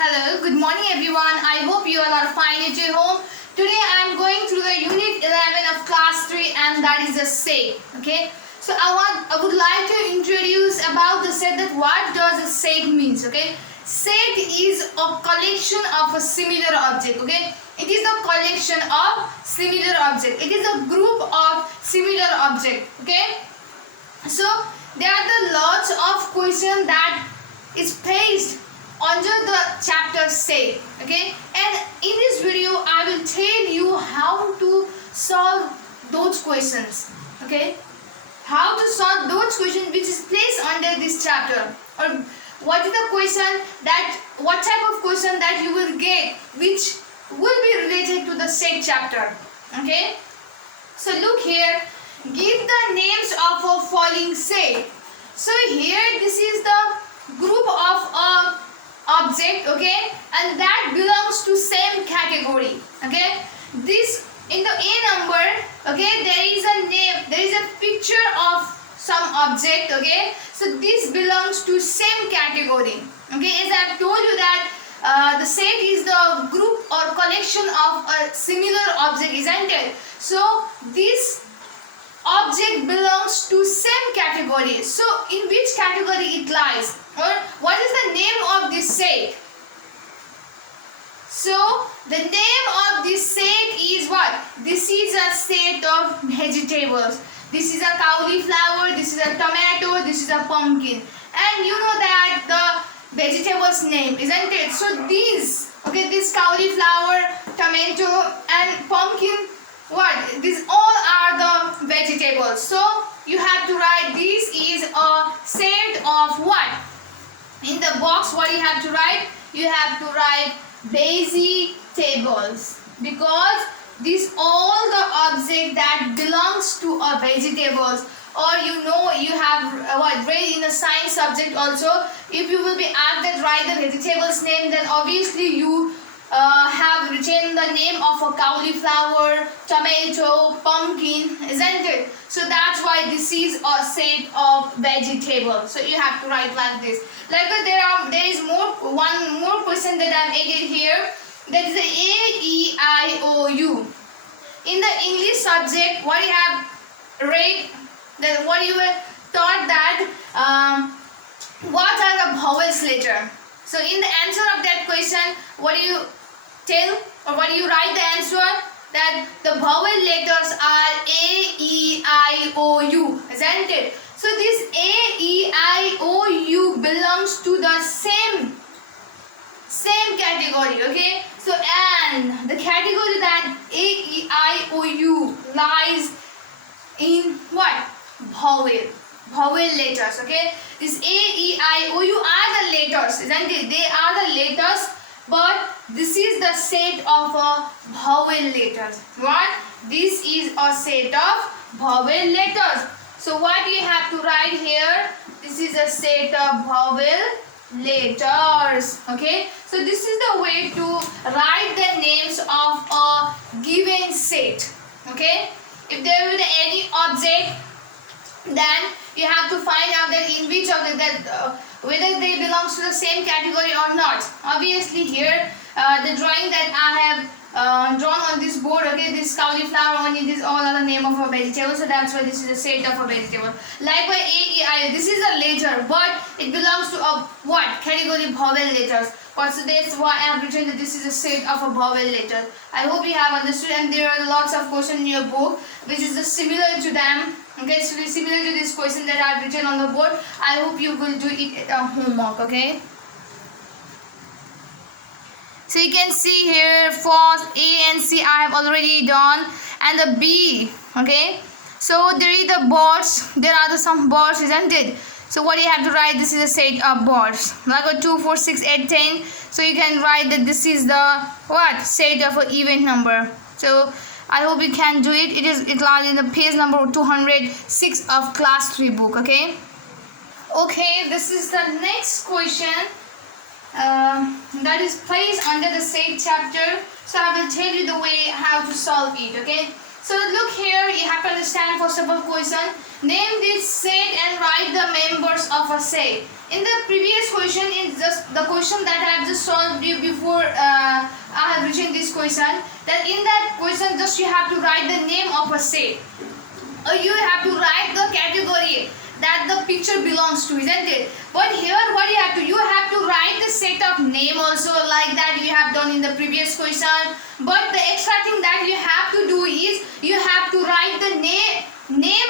Hello, good morning everyone. I hope you all are fine at your home. Today I am going through the unit 11 of class 3 and that is the set. Okay. So I would like to introduce about the set, that what does a set means. Okay. Set is a collection of a similar object. Okay. It is a collection of similar object. It is a group of similar object. Okay. So there are the lots of questions that is placed under the chapter set. Okay, and in this video I will tell you how to solve those questions. Okay, how to solve those questions which is placed under this chapter, or what is the question that, what type of question that you will get which will be related to the set chapter. Okay, so look here, give the names of a falling set. So here this is the group of a object, okay, and that belongs to same category. Okay, this in the A number, okay, there is a name, there is a picture of some object. Okay, so this belongs to same category. Okay, as I have told you that the set is the group or collection of a similar object, isn't it? So this object belongs to same category. So in which category it lies, or what is the name of this set? So the name of this set is what? This is a set of vegetables. This is a cauliflower, this is a tomato, this is a pumpkin, and you know that the vegetables name, isn't it? So these, okay, this cauliflower, tomato and pumpkin, what? These all are the vegetables. So you have to write this is a set of what? In the box what you have to write? You have to write vegetables, because these all the object that belongs to a vegetables. Or you know, you have what read in a science subject also, if you will be asked that write the vegetables name, then obviously you have written the name of a cauliflower, tomato, pumpkin, isn't it? So that's why this is a set of vegetables. So you have to write like this. Like there is one more question that I've added here. That is the A, E, I, O, U. In the English subject, what you have read, that what you were taught that what are the vowels letter. So in the answer of that question, what do you tell, or what do you write the answer? That the vowel letters are A, E, I, O, U, isn't it? So this A, E, I, O, U belongs to the same category. Okay, so and the category that A, E, I, O, U lies in what? Vowel letters. Okay, this A, E, I, O, U are the letters, isn't it? They are the letters, but this is the set of vowel letters. What? This is a set of vowel letters. So what you have to write here? This is a set of vowel letters. Okay, so this is the way to write the names of a given set. Okay, if there will be any object, then you have to find out that in which of whether they belongs to the same category or not. Obviously here the drawing that I have drawn on this board, okay, this cauliflower only, this all are the name of a vegetable, so that's why this is a set of a vegetable. Likewise A, E, I, this is a letter, but it belongs to a what? Category vowel letters. So that's why I have written that this is a set of a vowel letter. I hope you have understood, and there are lots of questions in your book which is similar to them. Okay, so similar to this question that I have written on the board. I hope you will do it at homework. Okay. So you can see here for A and C I have already done, and the B. Okay. So there is the birds. There are some birds, isn't it? So what you have to write? This is a set of birds. Like a 2, 4, 6, 8, 10. So you can write that this is the what? Set of an even number. So I hope you can do it. It lies in the page number 206 of class 3 book. Okay. Okay. This is the next question. That is placed under the set chapter. So I will tell you the way how to solve it. Okay. So look here, you have to understand first of all question. Name this set and write the members of a set. In the previous question, in just the question that I have just solved you before I have written this question, that in that question just you have to write the name of a set. Or you have to write the category that the picture belongs to, isn't it? But here what you have to write the set of name also, like that you have done in the previous question. But the extra thing that you have to do is you have to write the name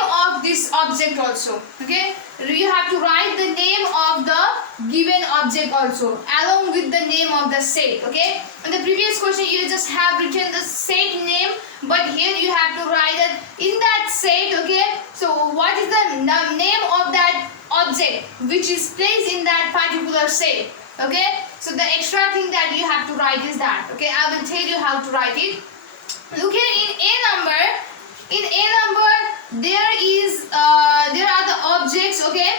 of this object also. Okay, you have to write the name of the given object also along with the name of the set. Okay, in the previous question you just have written the set name, but here you have to write it in that set. Okay, so what is the name of that object which is placed in that particular set? Okay, so the extra thing that you have to write is that. Okay, I will tell you how to write it. Look here, in A number there are the objects. Okay,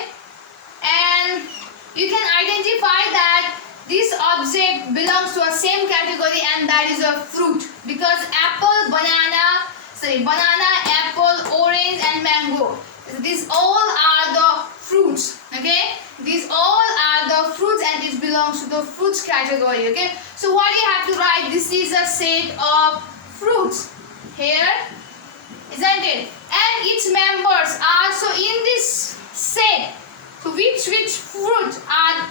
and you can identify that this object belongs to a same category, and that is a fruit, because banana, apple, orange and mango, these all are the fruits. Okay, these all are the fruits and it belongs to the fruits category. Okay, so what you have to write, this is a set of fruits here, isn't it? And its members are, so in this set, so which fruit are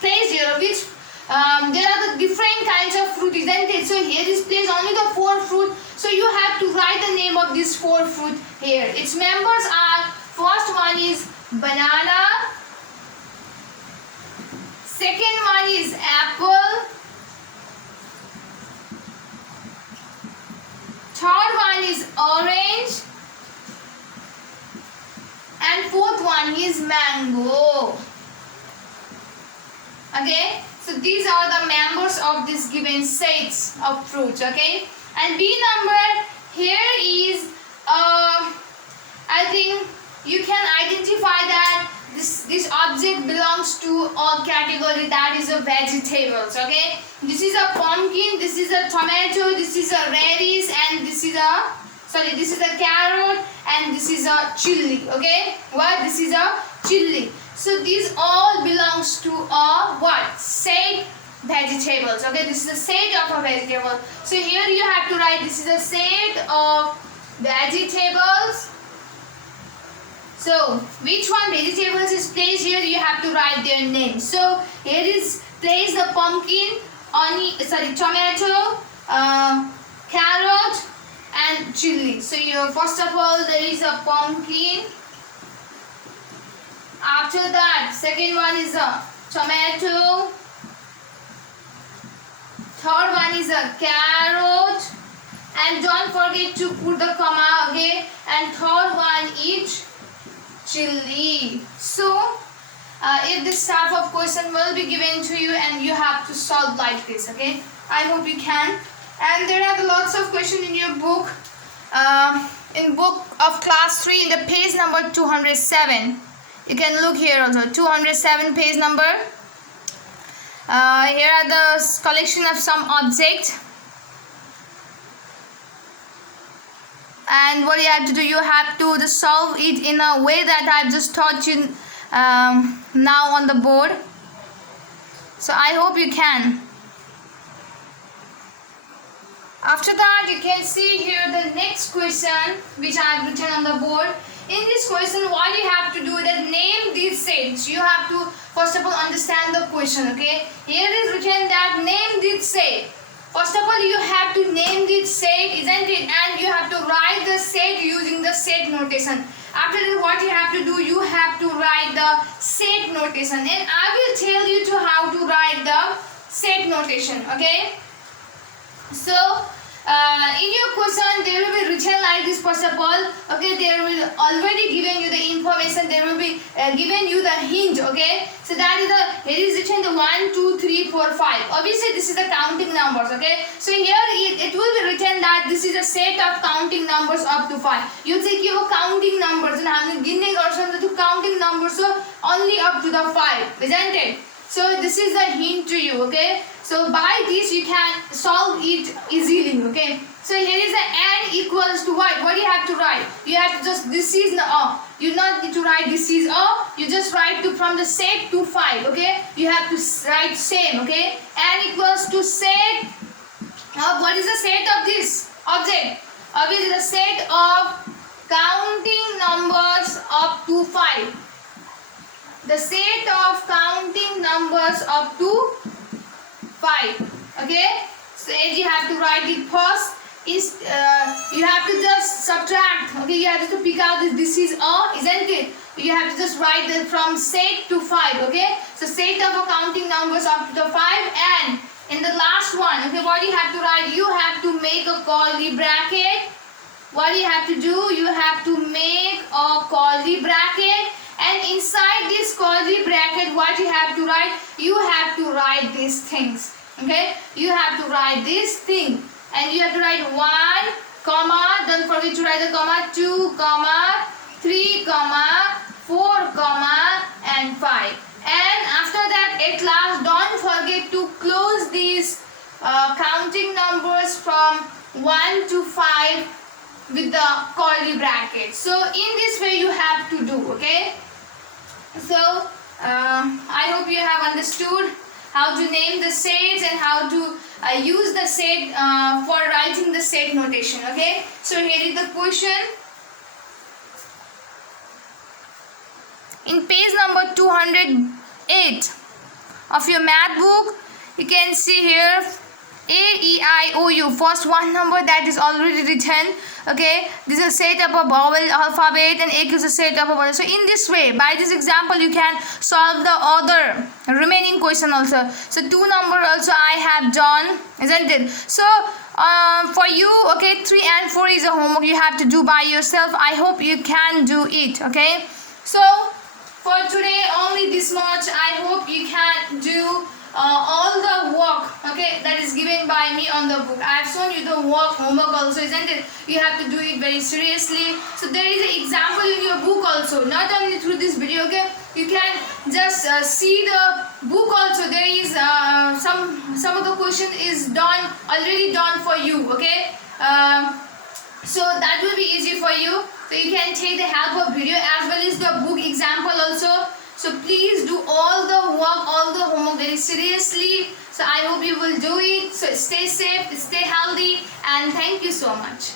placed here, which there are the different kinds of fruit, isn't it? So here is placed only the 4 fruit, so you have to write the name of these 4 fruit here. Its members are, first one is banana, second one is apple, third one is orange, and fourth one is mango. Okay, so these are the members of this given sets of fruits. Okay, and B number here is I think you can identify that this object belongs to a category that is a vegetables. Okay, this is a pumpkin, this is a tomato, this is a radish, and this is a carrot, and this is a chili. Okay, what? This is a chili. So these all belongs to a what? Set vegetables. Okay, this is a set of a vegetable. So here you have to write, this is a set of vegetables. So which one vegetables is placed here, you have to write their name. So here is placed the pumpkin, tomato, carrot and chili. So here first of all there is a pumpkin. After that, second one is a tomato, third one is a carrot, and don't forget to put the comma. Okay, and third one is chili. So if this type of question will be given to you and you have to solve like this. Okay, I hope you can. And there are lots of questions in your book, in book of class 3 in the page number 207. You can look here also, 207 page number. Here are the collection of some objects. And what you have to do, you have to just solve it in a way that I've just taught you now on the board. So I hope you can. After that, you can see here the next question which I have written on the board. In this question, what you have to do is that name these sets. You have to first of all understand the question. Okay, here is written that name this set. First of all, you have to name this set, isn't it? And you have to write the set using the set notation. After that, what you have to do, you have to write the set notation. And I will tell you to how to write the set notation. Okay. So in your question there will be written like this. First of all, okay, there will already given you the information, there will be given you the hint. Okay, so that is the, here is written the 1 2 3 4 5. Obviously this is the counting numbers. Okay, so here it will be written that this is a set of counting numbers up to 5. You take your counting numbers and I'm गिनने गर्छौं to counting numbers, so only up to the 5, isn't it? So this is a hint to you, okay? So by this you can solve it easily, okay? So here is the n equals to what? What do you have to write? You have to just, this is the you not need to write this is you just write to from the set to 5, okay? You have to write same, okay? N equals to set of, what is the set of this object? Obviously the set of counting numbers up to 5. The set of counting numbers up to 5, okay? So as you have to write it first, is you have to just subtract, okay? You have to pick out this is isn't it? You have to just write that from set to 5, okay? So set of counting numbers up to 5, and in the last one, okay, what you have to write? You have to make a curly bracket. What you have to do? You have to make a curly bracket, and inside this curly bracket, what you have to write? You have to write these things, okay? You have to write this thing, and you have to write 1, comma, don't forget to write the comma, 2, comma, 3, comma, 4, comma, and 5. And after that, at last, don't forget to close these counting numbers from 1 to 5 with the curly bracket. So in this way you have to do, okay? So I hope you have understood how to name the sets and how to use the set for writing the set notation, okay? So here is the question. In page number 208 of your math book, you can see here A, E, I, O, U. First one number that is already written, okay? This is a set of a vowel alphabet, and A is a set of a vowel. So in this way, by this example, you can solve the other remaining question also. So 2 number also I have done, isn't it? So for you, okay, 3 and 4 is a homework you have to do by yourself. I hope you can do it, okay? So for today, only this much. I hope you can do all the work, okay, that is given by me on the book. I have shown you the homework also, isn't it? You have to do it very seriously. So there is an example in your book also, not only through this video, okay? You can just see the book also. There is some of the question is already done for you, okay? So that will be easy for you. So you can take the help of video as well as the book example also. So please do all the work, all the homework very seriously. So I hope you will do it. So stay safe, stay healthy, and thank you so much.